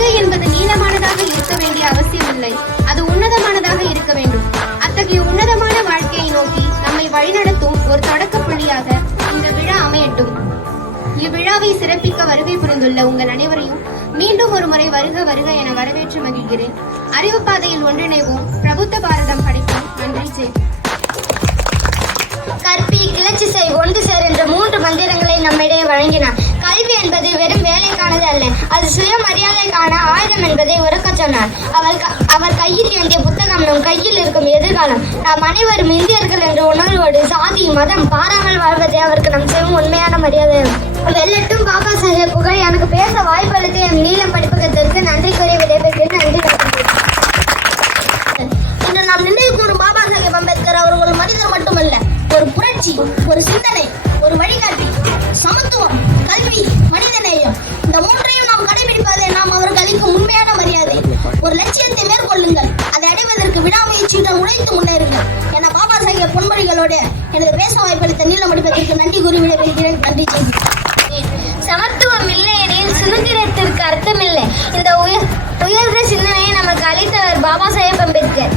கொள்கை என்பது நீளமானதாக இருக்க வேண்டிய அவசியமில்லை, அது உன்னதமானதாக இருக்க வேண்டும். அத்தகைய உன்னதமான வாழ்க்கையை நோக்கி நம்மை வழிநடத்தும் ஒரு தொடக்க புள்ளியாக இந்த விழா அமையட்டும். இவ்விழாவை சிறப்பிக்க வருகை புரிந்துள்ள உங்கள் அனைவரையும் மீண்டும் ஒரு முறை வருக வருக என வரவேற்று மகிழ்கிறேன். அறிவு பாதையில் ஒன்றிணைவோம், பிரபுத்த பாரதம் படைப்போம். நன்றி. ஜெய். கற்பி, கிளர்ச்சி செய், ஒன்று சேர் என்ற 3 மந்திரங்களை நம்மிடையே வழங்கினார். கல்வி என்பது வெறும் வேலைக்கானது அல்ல, அது சுயமரியாதைக்கான ஆயுதம் என்பதை உறக்கச் சொன்னார். அவர் கையில் ஏந்திய புத்தகம் நம் கையில் இருக்கும் எதிர்காலம். நாம் அனைவரும் இந்தியர்கள் என்ற உணர்வோடு சாதி மதம் பாராமல் வாழ்வதே அவருக்கு நம் செய்யும் உண்மையான மரியாதை. வெல்லட்டும் பாபா சாஹேப் புகழ். எனக்கு பேச வாய்ப்பளித்த என் நீளம் படிப்பகத்திற்கு நன்றி கூறி விடைபெற்றேன். நன்றி. இன்று நாம் நினைவு கூறும் பாபா சாஹேப் அம்பேத்கர் அவர் ஒரு மனிதர் மட்டுமல்ல, ஒரு புரட்சி, ஒரு சிந்தனை, ஒரு வழிகாட்டி. சமத்துவம், கல்வி, மனிதநேயம், இந்த 3ஐயும் நாம் கடைபிடிப்பதே நாம் அவருக்கு அளிக்கும் உண்மையான மரியாதை. ஒரு லட்சியத்தை மேற்கொள்ளுங்கள், அதை அடைவதற்கு விடாமுயற்சியுடன் உழைத்து முன்னேறுங்கள் என பாபா சாஹேப் பொன்மொழிகளோடு எனது பேச வாய்ப்பளித்த நீள முடிப்பதற்கு நன்றி கூறி விடைபெறுகிறேன். நன்றி. சமத்துவம் இல்லை எனில் சுதந்திரத்திற்கு அர்த்தமில்லை. இந்த உயர்ந்த சிந்தனையை நமக்கு அளித்தவர் பாபா சாஹேப் அம்பேத்கர்.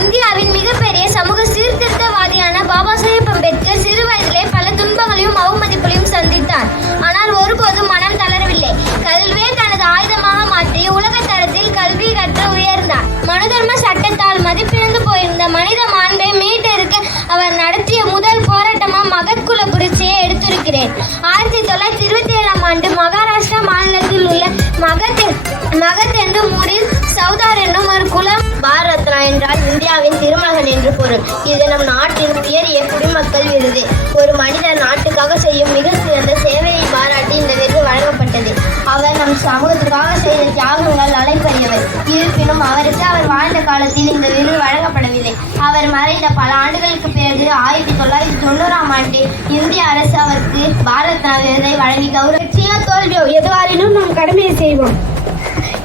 இந்தியாவின் மிகப்பெரிய சமூக சீர்திருத்தவாதியான பாபா சாஹேப் அம்பேத்கர் சிறு வயதிலே பல துன்பங்களையும் அவமதிப்புகளையும் சந்தித்தார். ஆனால் ஒருபோதும் மனம் தளரவில்லை. கல்வியை தனது ஆயுதமாக மாற்றி உலக தரத்தில் கல்வி கற்று உயர்ந்தார். மனுதர்ம சட்டத்தால் மதிப்பிழந்து போயிருந்த மனித மாண்பை மீட்டெடுக்க அவர் நடத்திய முதல் போராட்டமாக மகத்குல புரட்சியை எடுத்திருக்கிறேன். 1927ஆம் ஆண்டு மகாராஷ்டிரா மாநிலத்தில் உள்ள மகத் என்னும் ஊரில் சவுதார் என்னும் ஒரு குலம். பாரத் ரத்னா என்றால் இந்தியாவின் திருமகன் என்று பொருள். இது நம் நாட்டின் உயரிய குடிமக்கள் விருது. ஒரு மனிதர் நாட்டுக்காக செய்யும் மிக சிறந்த சேவையை பாராட்டி இந்த விருது வழங்கப்பட்டது. அவர் நம் சமூகத்துக்காக செய்த தியாகங்கள் அலைப்பரியவர். இருப்பினும் அவருக்கு அவர் வாழ்ந்த காலத்தில் இந்த விருது வழங்கப்படவில்லை. அவர் மறைந்த பல ஆண்டுகளுக்கு பிறகு 1990ஆம் ஆண்டு இந்திய அரசு அவருக்கு பாரத் ரத்னா விருதை வழங்கி கௌரவிச்சியோ தோல்வியோ எதுவாரினும் நாம் கடமையை செய்வோம்.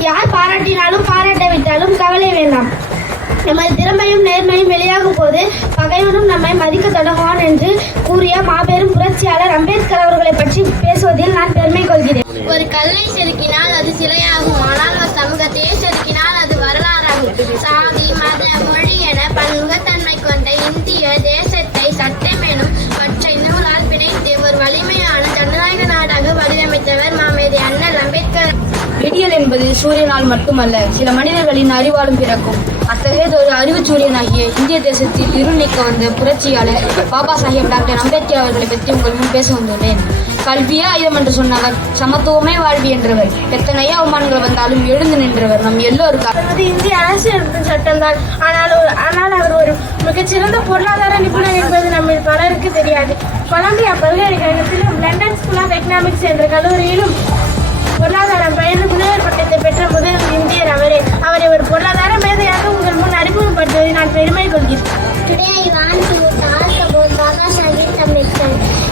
யார் பாராட்டினாலும் பாராட்டாவிட்டாலும் கவலை வேண்டாம். நமது திறமையும் நேர்மையும் வெளியாகும் போது பகைவனும் நம்மை மதிக்க தொடங்குவான் என்று கூறிய மாபெரும் புரட்சியாளர் அம்பேத்கர் அவர்களை பற்றி பேசுவதில் நான் பெருமை கொள்கிறேன். ஒரு கல்லை செதுக்கினால் அது சிலையாகும், ஆனால் ஒரு சமூகத்தையே செதுக்கினால் அது வரலாறாகும். சாதி, மத, மொழி என பன்முகத்தன்மை கொண்ட இந்திய தேசத்தை சட்டம் எனும் ஒற்றை நூலால் பிணைத்து ஒரு வலிமையான ஜனநாயக நாடாக வடிவமைத்தவர் மாமேதை அண்ணல் அம்பேத்கர். விடியல் என்பது சூரியனால் மட்டுமல்ல, சில மனிதர்களின் அறிவாலும் பிறக்கும். அத்தகையதொரு அறிவு சூரியனாகிய இந்திய தேசத்தில் இருள் நீக்க வந்த புரட்சியாளர் பாபா சாஹேப் டாக்டர் அம்பேத்கர் அவர்களை பற்றி உங்கள் முன் பேச வந்துள்ளேன். கல்வியே ஆயுதம் என்று சொன்னவர், சமத்துவமே வாழ்வி என்றவர், எத்தனையோ அவமானங்கள் வந்தாலும் எழுந்து நின்றவர், நம் எல்லோருக்கும். இந்திய அரசியல் சட்டம்தான். ஆனால் அவர் ஒரு மிகச்சிறந்த பொருளாதார நிபுணர் என்பது நம்ம பலருக்கு தெரியாது. கொலம்பியா பல்கலைக்கழகத்திலும் லண்டன் ஸ்கூல் ஆஃப் எக்கனாமிக்ஸ் என்ற கல்லூரியிலும் பொருளாதாரம் பயின்று முனைவர் பட்டத்தை பெற்ற முதல் இந்தியர் அவரே. அவரை ஒரு பொருளாதார மேதையாக உங்கள் முன் அறிமுகப்படுத்துவதை நான் பெருமை கொள்கிறேன். Today I want to talk about Baba Saheb Ambedkar.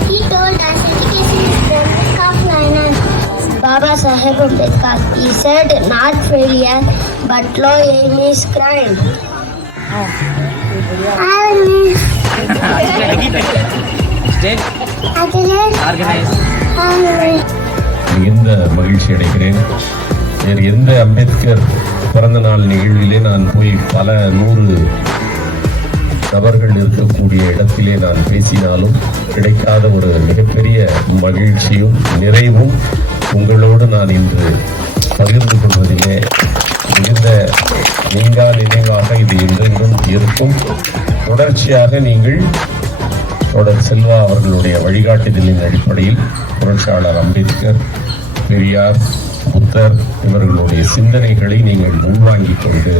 He told us education is the milk of learners. Baba Saheb Ambedkar, he said, not failure but low aim is crime. மிகுந்த மகிழ்ச்சி அடைகிறேன். எந்த அம்பேத்கர் பிறந்த நாள் நிகழ்விலே நான் போய் பல 100 நபர்கள் இருக்கக்கூடிய இடத்திலே நான் பேசினாலும் கிடைக்காத ஒரு மிகப்பெரிய மகிழ்ச்சியும் நிறைவும் உங்களோடு நான் இன்று பகிர்ந்து கொள்வதிலே மிகுந்த நீங்கா நினைவாக இது என்றென்றும் இருக்கும். தொடர்ச்சியாக நீங்கள் தொடர் செல்வா அவர்களுடைய வழிகாட்டுதலின் அடிப்படையில் புரட்சியாளர் அம்பேத்கர், பெரியார், புத்தர் இவர்களுடைய சிந்தனைகளை நீங்கள் உள்வாங்கிக் கொண்டு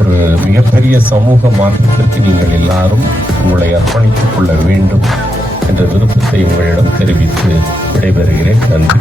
ஒரு மிகப்பெரிய சமூக மாற்றத்திற்கு நீங்கள் எல்லாரும் உங்களை அர்ப்பணித்துக் கொள்ள வேண்டும் என்ற விருப்பத்தை உங்களிடம் தெரிவித்து விடைபெறுகிறேன். நன்றி.